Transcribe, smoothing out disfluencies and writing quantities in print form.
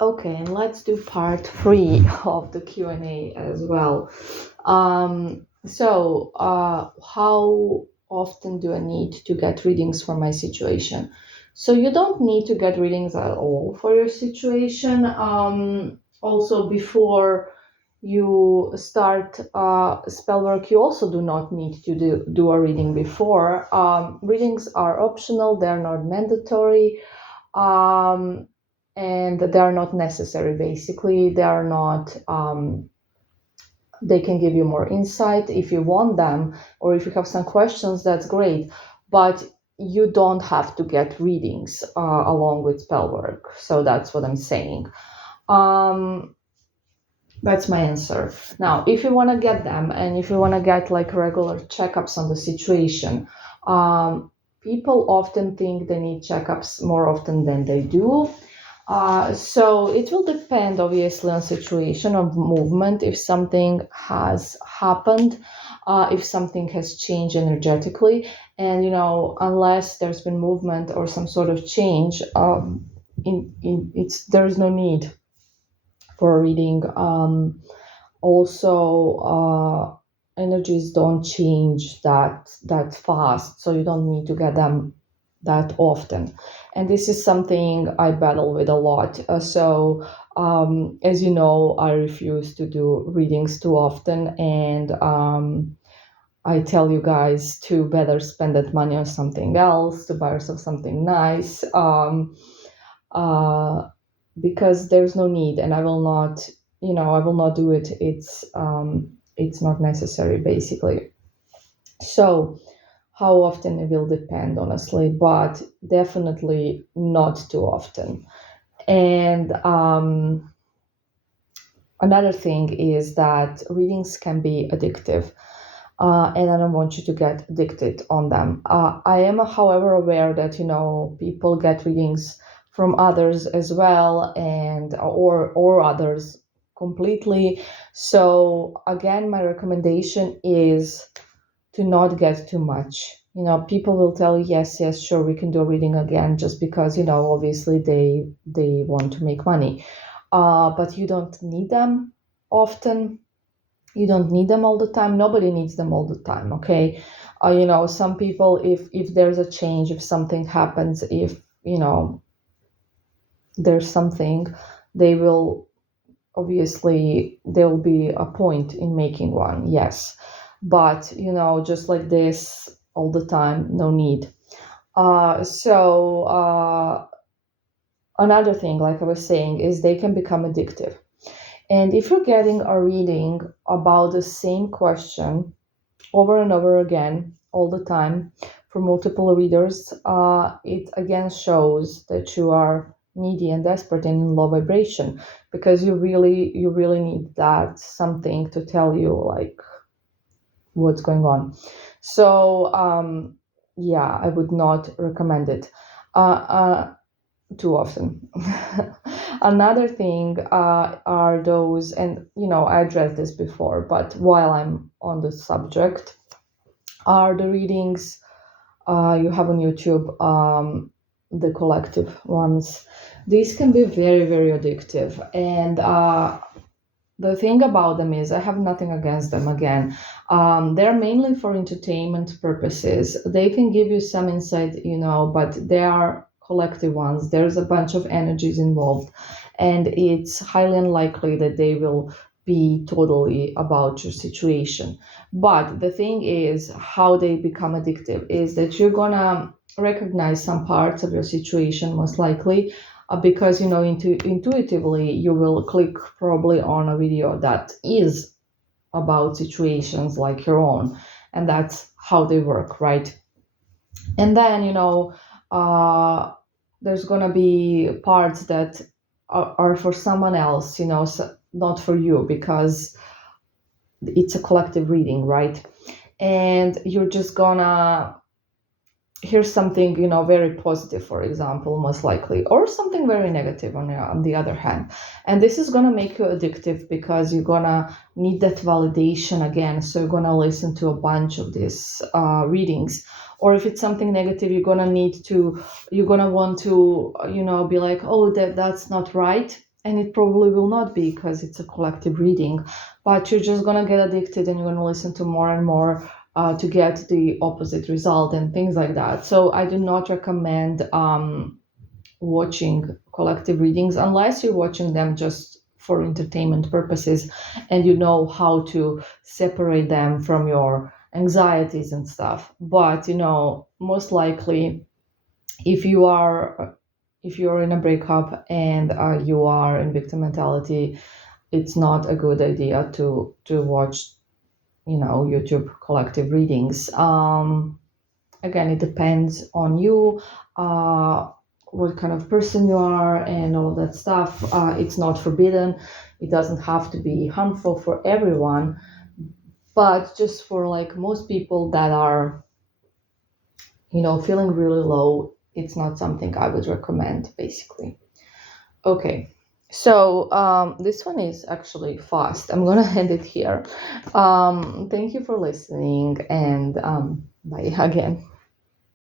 Okay, and let's do part three of the Q&A as well. How often do I need to get readings for my situation? So you don't need to get readings at all for your situation. Also, before you start spell work, you also do not need to do a reading before. Readings are optional, they're not mandatory, um, and they are not necessary. Basically, they are not. They can give you more insight if you want them, or if you have some questions. That's great, but you don't have to get readings along with spell work. So that's what I'm saying. Um, that's my answer. Now, if you want to get them, and if you want to get like regular checkups on the situation, people often think they need checkups more often than they do. So it will depend obviously on situation of movement, if something has happened, if something has changed energetically, and unless there's been movement or some sort of change, it's there's no need for a reading. Also, energies don't change that fast, so you don't need to get them that often. And this is something I battle with a lot. As you know, I refuse to do readings too often, and I tell you guys to better spend that money on something else, to buy yourself something nice, uh, because there's no need, and I will not do it. It's not necessary, basically. So how often it will depend, honestly, but definitely not too often. And another thing is that readings can be addictive, and I don't want you to get addicted on them. I am, however, aware that people get readings from others as well, and or others completely. So again, my recommendation is to not get too much. People will tell you, yes, yes, sure, we can do a reading again, just because obviously they want to make money, but you don't need them often. You don't need them all the time. Nobody needs them all the time. Okay. Some people, if there's a change, if something happens, if there's something, they will obviously there will be a point in making one, yes, but just like this all the time, no need. Another thing, like I was saying, is they can become addictive. And if you're getting a reading about the same question over and over again all the time for multiple readers, it again shows that you are needy and desperate and in low vibration, because you really need that something to tell you like what's going on. So yeah, I would not recommend it too often. Another thing are those, and I addressed this before, but while I'm on the subject, are the readings you have on YouTube, the collective ones. These can be very, very addictive. And the thing about them is, I have nothing against them again. They're mainly for entertainment purposes. They can give you some insight, but they are collective ones. There's a bunch of energies involved, and it's highly unlikely that they will be totally about your situation. But the thing is, how they become addictive is that you're gonna recognize some parts of your situation, most likely, because intuitively you will click probably on a video that is about situations like your own, and that's how they work, right? And then uh, there's gonna be parts that are for someone else, so not for you, because it's a collective reading, right? And you're just gonna here's something very positive, for example, most likely, or something very negative on the other hand. And this is going to make you addictive, because you're going to need that validation again, so you're going to listen to a bunch of these readings. Or if it's something negative, you're going to want to be like, oh, that's not right. and it probably will not be because it's a collective reading, but you're just gonna get addicted and you're gonna listen to more and more to get the opposite result and things like that. So I do not recommend watching collective readings unless you're watching them just for entertainment purposes and you know how to separate them from your anxieties and stuff. But most likely, if you are if you're in a breakup and you are in victim mentality, it's not a good idea to watch YouTube collective readings. Again, it depends on you, what kind of person you are and all that stuff. It's not forbidden. It doesn't have to be harmful for everyone, but just for like most people that are feeling really low, it's not something I would recommend, basically. Okay. So this one is actually fast. I'm gonna end it here. Thank you for listening, and bye again.